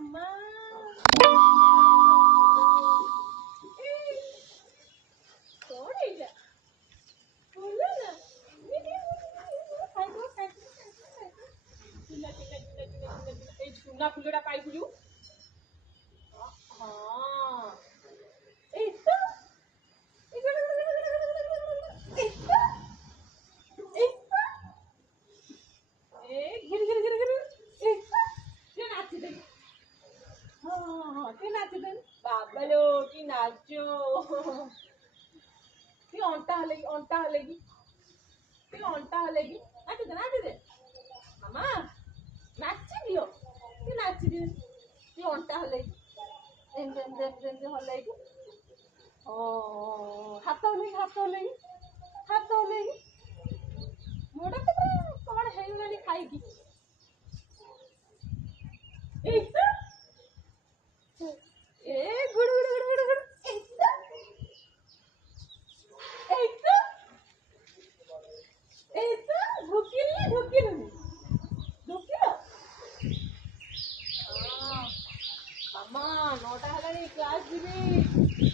ମାମା କଣ ଏଇଟା ଭଲ ନା ଏଇ ସୁନା ଫୁଲଟା ପାଇଥିଲୁ ହଁ ଏଇ ତ बाबलो की नाचो की अंटा हलेगी अंटा हलेगी की अंटा हलेगी नाच दे मामा नाची दियो की अंटा हलेगी एम हलेगी ओ हाथ हलेगी मोड़ा तो कौन है वाली खाएगी ए गुड़ गुड़ गुड़ गुड़ गुड़ ढुकिल मामा नोटा है क्लास जीवी